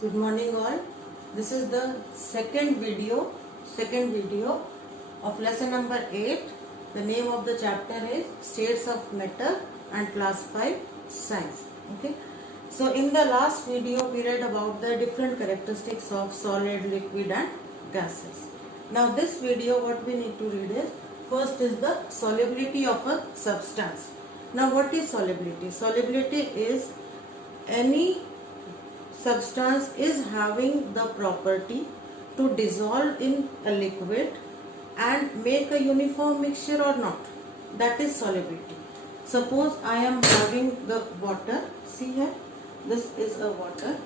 Good morning all. This is the second video of lesson number 8. The name of the chapter is States of Matter and Class 5 Science. Okay. So in the last video we read about the different characteristics of solid, liquid and gases. Now this video what we need to read is, first is the solubility of a substance. Now what is solubility? Solubility is any substance is having the property to dissolve in a liquid and make a uniform mixture or not. That is solubility. Suppose I am having the water, see here, this is a water,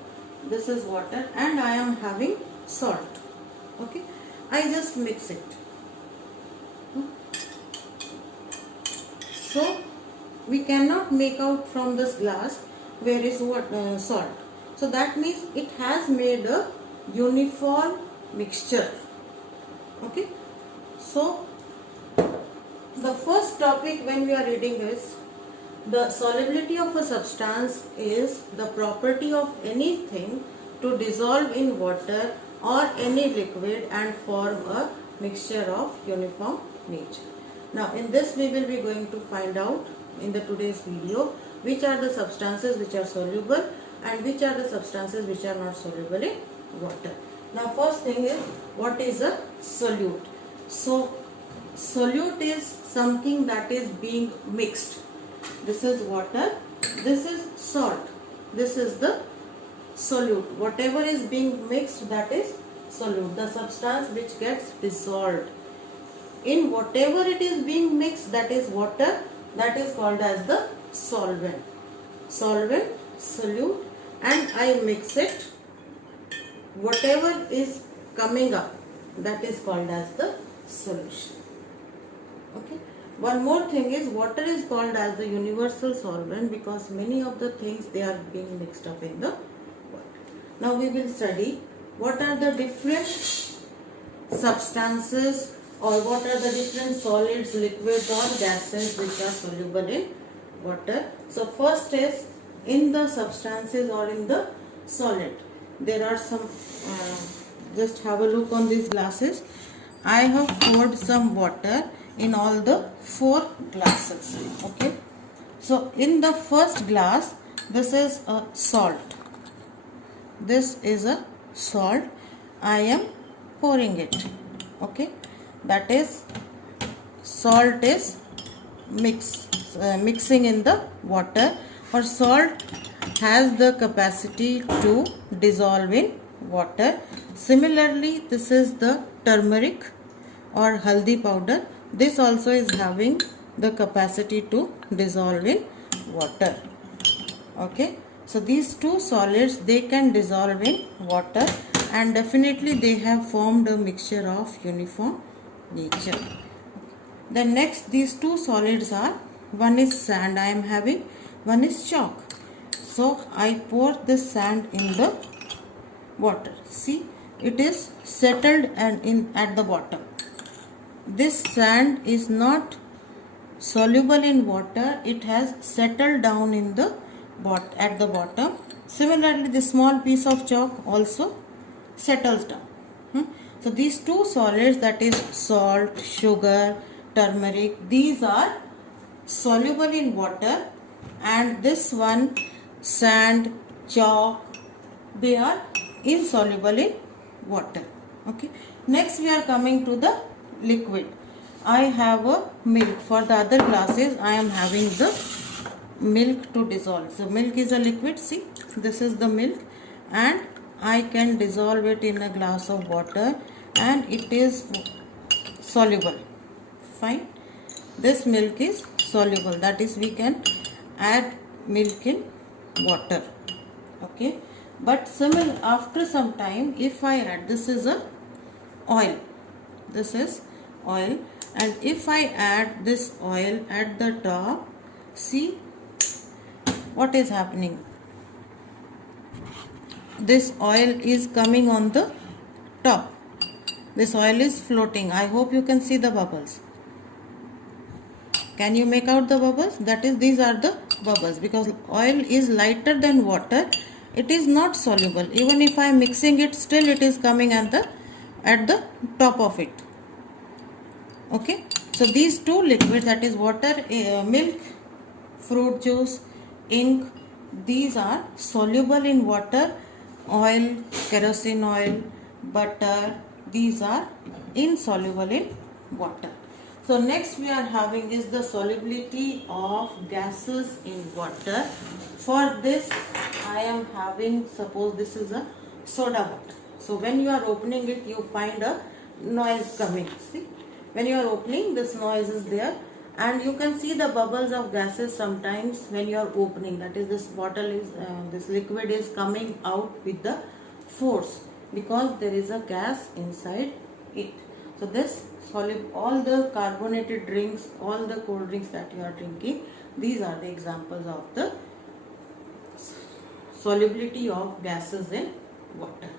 this is water, and I am having salt. Okay, I just mix it. So we cannot make out from this glass where is what salt. So that means it has made a uniform mixture. Okay. So the first topic when we are reading is the solubility of a substance is the property of anything to dissolve in water or any liquid and form a mixture of uniform nature. Now in this we will be going to find out in the today's video which are the substances which are soluble and which are the substances which are not soluble in water. Now first thing is, what is a solute? So solute is something that is being mixed. This is water, this is salt, this is the solute. Whatever is being mixed, that is solute, the substance which gets dissolved in whatever it is being mixed, that is water, that is called as the solvent. Solvent, solute, and I mix it, whatever is coming up, that is called as the solution. Okay. One more thing is, water is called as the universal solvent because many of the things they are being mixed up in the water. Now we will study what are the different substances or what are the different solids, liquids or gases which are soluble in water. So first is, in the substances or in the solid, there are some, just have a look on these glasses. I have poured some water in all the 4 glasses. Okay. So in the first glass, this is a salt. This is a salt. I am pouring it. Okay. That is, salt is mixing in the water, or salt has the capacity to dissolve in water. Similarly, this is the turmeric or haldi powder. This also is having the capacity to dissolve in water. Okay. So these two solids, they can dissolve in water and definitely they have formed a mixture of uniform nature. Then next, these two solids are, one is sand I am having, one is chalk. So I pour this sand in the water. See, it is settled and in at the bottom. This sand is not soluble in water, it has settled down in the at the bottom. Similarly, the small piece of chalk also settles down. So these two solids, that is salt, sugar, turmeric, these are soluble in water, and this one, sand, chalk, they are insoluble in water. Okay. Next we are coming to the liquid. I have a milk. For the other glasses I am having the milk to dissolve. So milk is a liquid. See, this is the milk and I can dissolve it in a glass of water and it is soluble. Fine. This milk is soluble, that is, we can add milk in water. Okay. But after some time, if I add, this is a oil, this is oil, and if I add this oil at the top, see what is happening. This oil is coming on the top. This oil is floating. I hope you can see the bubbles. Can you make out the bubbles? That is, these are the bubbles because oil is lighter than water it is not soluble. Even if I am mixing it, still it is coming at the top of it. Okay, so these two liquids, that is water, milk, fruit juice, ink, these are soluble in water. Oil, kerosene oil, butter, these are insoluble in water. So next we are having is the solubility of gases in water. For this I am having, suppose this is a soda water. So when you are opening it, you find a noise coming. See, when you are opening, this noise is there, and you can see the bubbles of gases sometimes when you are opening. That is, this bottle is this liquid is coming out with the force because there is a gas inside it. So this all the carbonated drinks, all the cold drinks that you are drinking, these are the examples of the solubility of gases in water.